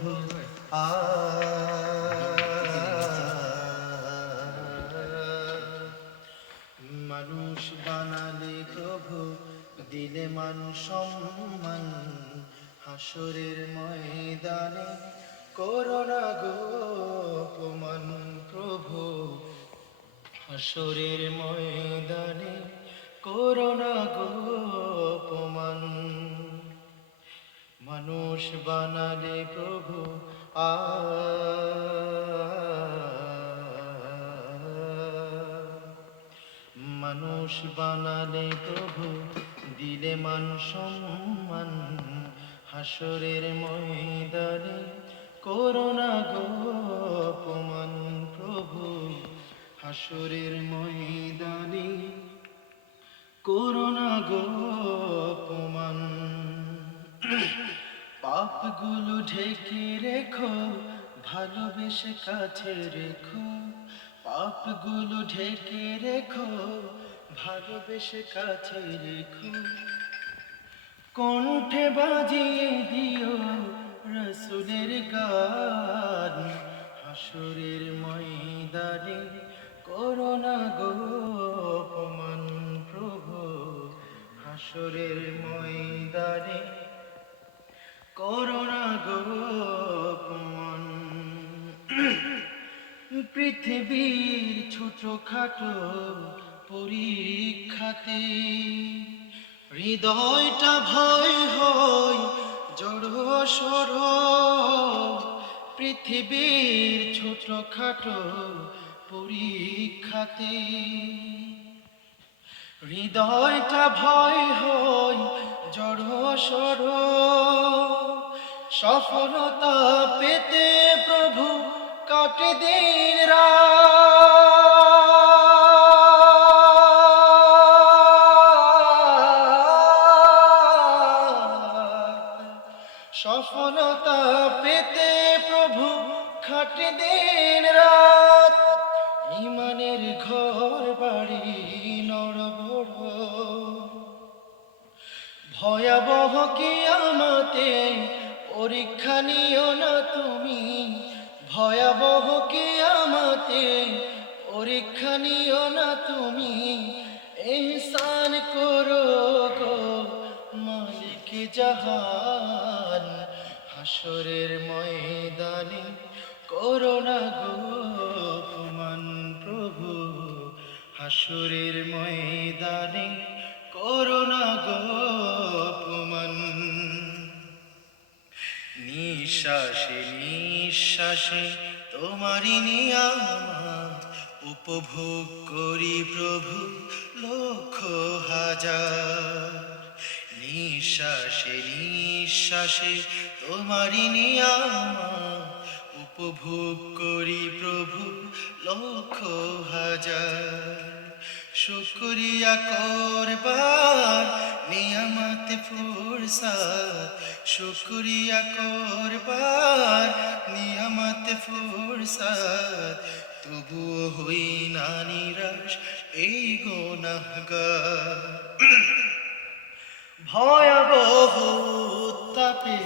প্রভু আ, মানুষ বানালে প্রভু, দিলে মান সম্মান। হাসরের ময়দানে করোনা গো অপমান প্রভু, হাসরের ময়দানে করোনা গো অপমান মানুষ বানালে প্রভু আ। মানুষ বানালে প্রভু দিলে মান সম্মান, হাসরের ময়দানে করোনা গোপমান প্রভু, হাসরের ময়দানে পাপগুলো ঢেকে রেখো, ভালোবেসে কাছে রেখো। পাপগুলো ঢেকে রেখো, ভালোবেসে কাছে রেখো। কণ্ঠে বাজিয়ে দিও রসুলের গান, হাসরের ময়দানে করোনা গো অপমান প্রভু, হাসরের ময়দানে করোনা গো অপমান পৃথিবীর ছোট খাটো পরীক্ষাতে হৃদয়টা ভয় হয় জড় সর পৃথিবীর ছোট খাটো পরীক্ষাতে হৃদয়টা ভয় হয় জড় সর সফলতা পেতে প্রভু কাটে দিন। সফলতা পেতে প্রভু খাটে দিন রাত ইমানের ঘর বাড়ি নড়বড় ভয়াবহ কি পরীক্ষা নিও না তুমি। ভয়াবহ কে আমাতে পরীক্ষা নিও না তুমি। এহসান করো গো মালিক জাহান হাসরের ময়দানে করোনা গো অপমান প্রভু হাসরের ময়দানে করোনা গো নিঃশ্বাসে নিঃশ্বাসে তোমারই নিয়ামত উপভোগ করি প্রভু, লক্ষ হাজার। নিঃশ্বাসে নিঃশ্বাসে তোমারই নিয়ামত উপভোগ করি প্রভু, লক্ষ হাজার। শুক্রিয়া করবার, নিয়ামত ফুরসাত। শুক্রিয়া করবার, নিয়ামত ফুরসাত। তবুও হই না নিরাশ এই গোনাহগার ভয়াবহ তাপে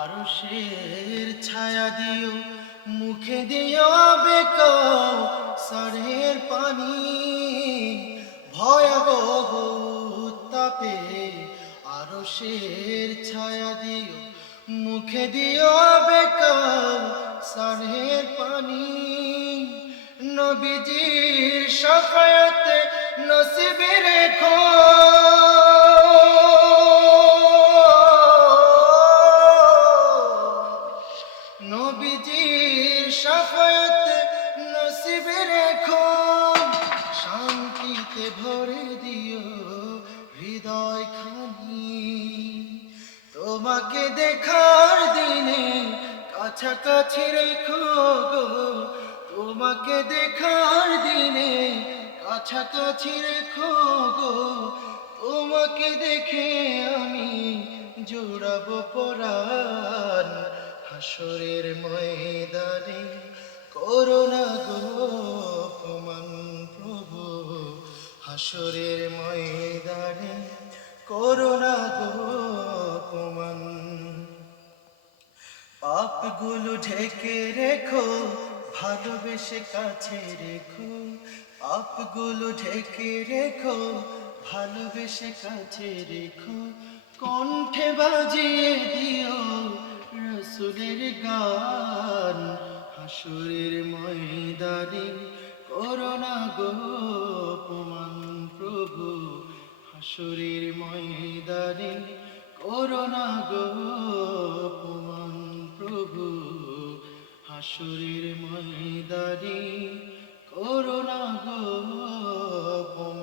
আরও শের ছায়া দিও, মুখে দিও বেকাও সারের পানি, ভয়াবহ তাপে আরও শের ছায়া দিও, মুখে দিও বেকাও সারের পানি। নবীজির সফায়তে নসিবে রেখো। নবীজির সফায়তে নসিবে রেখো, শান্তিতে ভরে দিও হৃদয় খানি। তোমাকে দেখার দিনে কাছাকাছি রেখো গো, তোমাকে দেখার দিনে কাছাকাছি রেখো গো, তোমাকে দেখে আমি জোড়াবো পরাণ হাসরের ময়দানে। হাসরের ময়দানে করোনা গো অপমান পাপগুলো ঢেকে রেখো, ভালোবেসে কাছে রেখো। পাপগুলো ঢেকে রেখো, ভালোবেসে কাছে রেখো। কণ্ঠে বাজিয়ে দিও রসুলের গান। হাসুরের ময়দানে করোনা গো হাসুরের ময়দানে করোনা গো অপমান প্রভু হাসুরের ময়দানে করোনা গো অপমান।